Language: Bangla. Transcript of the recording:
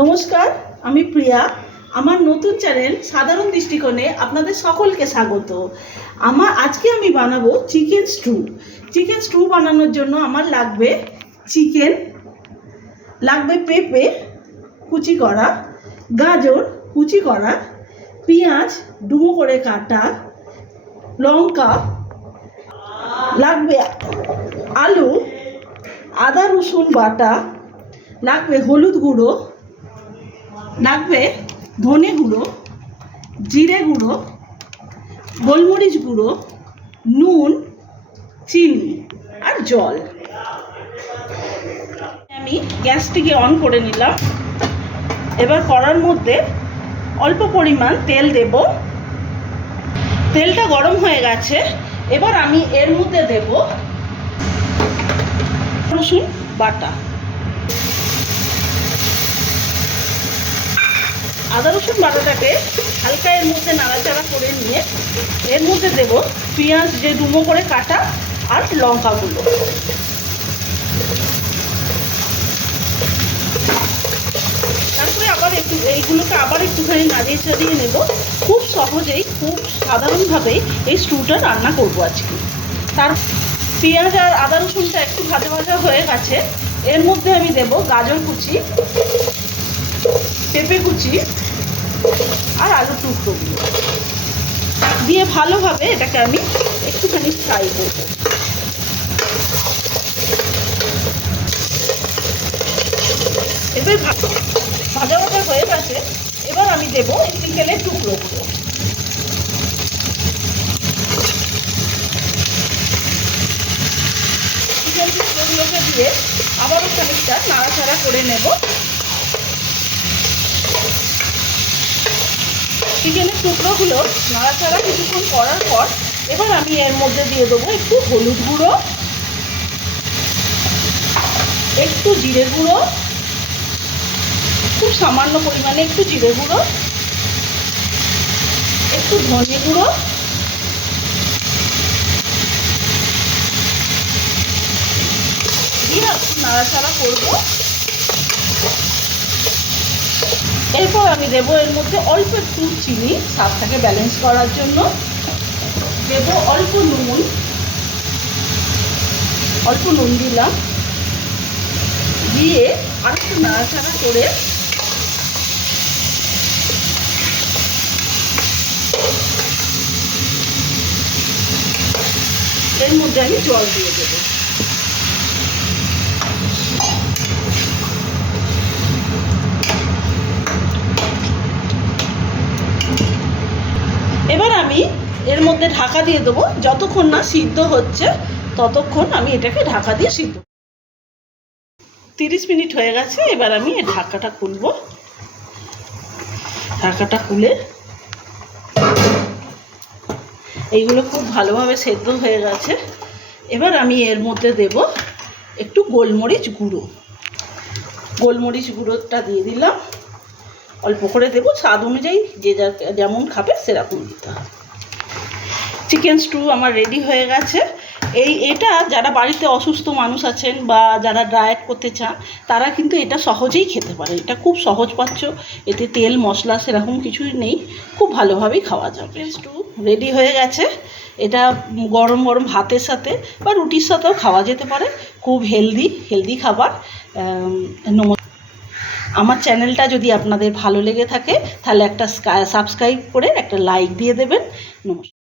নমস্কার, আমি প্রিয়া। আমার নতুন চ্যানেল সাধারণ দৃষ্টিকোণে আপনাদের সকলকে স্বাগত। আজকে আমি বানাবো চিকেন স্টু। চিকেন স্টু বানানোর জন্য আমার লাগবে চিকেন, লাগবে পেঁপে কুচি করা, গাজর কুচি করা, পেঁয়াজ ডুমো করে কাটা, লঙ্কা, লাগবে আলু, আদা রসুন বাটা, লাগবে হলুদ গুঁড়ো, লাগবে ধনে গুঁড়ো, জিরে গুঁড়ো, গোলমরিচ গুঁড়ো, নুন, চিনি আর জল। আমি গ্যাসটিকে অন করে নিলাম। এবার কড়ার মধ্যে অল্প পরিমাণ তেল দেব। তেলটা গরম হয়ে গেছে। এবার আমি এর মধ্যে দেব রসুন বাটা, আদা রসুন বাটাটাকে হালকা এর মধ্যে নাড়াচাড়া করে নিয়ে এর মধ্যে দেব পেঁয়াজ যে ডুমো করে কাটা আর লঙ্কাগুলো। তারপরে আবার এইগুলোকে আবার একটুখানি নাড়িয়ে চাড়িয়ে নেব। খুব সহজেই, খুব সাধারণভাবেই এই স্টুটা রান্না করবো আজকে। তার পেঁয়াজ আর আদা রসুনটা একটু ভাজা ভাজা হয়ে গেছে। এর মধ্যে আমি দেব গাজর কুচি, পেঁপে কুচি আর আলু টুকরোগুলো দিয়ে ভালোভাবে এটাকে আমি একটুখানি ফ্রাই করব। এবার ভাজা ভাজা হয়ে গেছে। এবার আমি দেব চিকেনের টুকরোগুলো। চিকেন টুকরোগুলোকে দিয়ে আবারও খানিকটা নাড়াচাড়া করে নেব। চিকেনের টুকরোগুলো নাড়াচাড়া কিছুক্ষণ করার পর এবার আমি এর মধ্যে দিয়ে দেবো একটু হলুদ গুঁড়ো, একটু জিরে গুঁড়ো, খুব সামান্য পরিমাণে একটু জিরে গুঁড়ো, একটু ধনে গুঁড়ো, দিয়ে একটু নাড়াচাড়া করবো। এরপর আমি দেবো এর মধ্যে অল্প একটু চিনি, স্বাদটাকে ব্যালেন্স করার জন্য দেব অল্প নুন, অল্প নুন দিলাম, দিয়ে আর একটু নাড়াচাড়া করে এর মধ্যে আমি জল দিয়ে দেবো। এবার আমি এর মধ্যে ঢাকা দিয়ে দেবো। যতক্ষণ না সিদ্ধ হচ্ছে ততক্ষণ আমি এটাকে ঢাকা দিয়ে সিদ্ধ। 30 মিনিট হয়ে গেছে। এবার আমি এই ঢাকাটা খুলব। ঢাকাটা খুলে এইগুলো খুব ভালোভাবে সেদ্ধ হয়ে গেছে। এবার আমি এর মধ্যে দেব একটু গোলমরিচ গুঁড়ো। গোলমরিচ গুঁড়োটা দিয়ে দিলাম। অল্প করে দেবো, স্বাদ অনুযায়ী যে যেমন খাবে সেরকম দিতে হবে। চিকেন স্টু আমার রেডি হয়ে গেছে। এটা যারা বাড়িতে অসুস্থ মানুষ আছেন বা যারা ডায়েট করতে চান তারা কিন্তু এটা সহজেই খেতে পারে। এটা খুব সহজপাচ্য, এতে তেল মশলা সেরকম কিছুই নেই, খুব ভালোভাবেই খাওয়া যাবে। স্টু রেডি হয়ে গেছে। এটা গরম গরম ভাতের সাথে বা রুটির সাথেও খাওয়া যেতে পারে। খুব হেলদি খাবার। আমার চ্যানেলটা যদি আপনাদের ভালো লেগে থাকে তাহলে একটা সাবস্ক্রাইব করে একটা লাইক দিয়ে দেবেন। নমস্কার।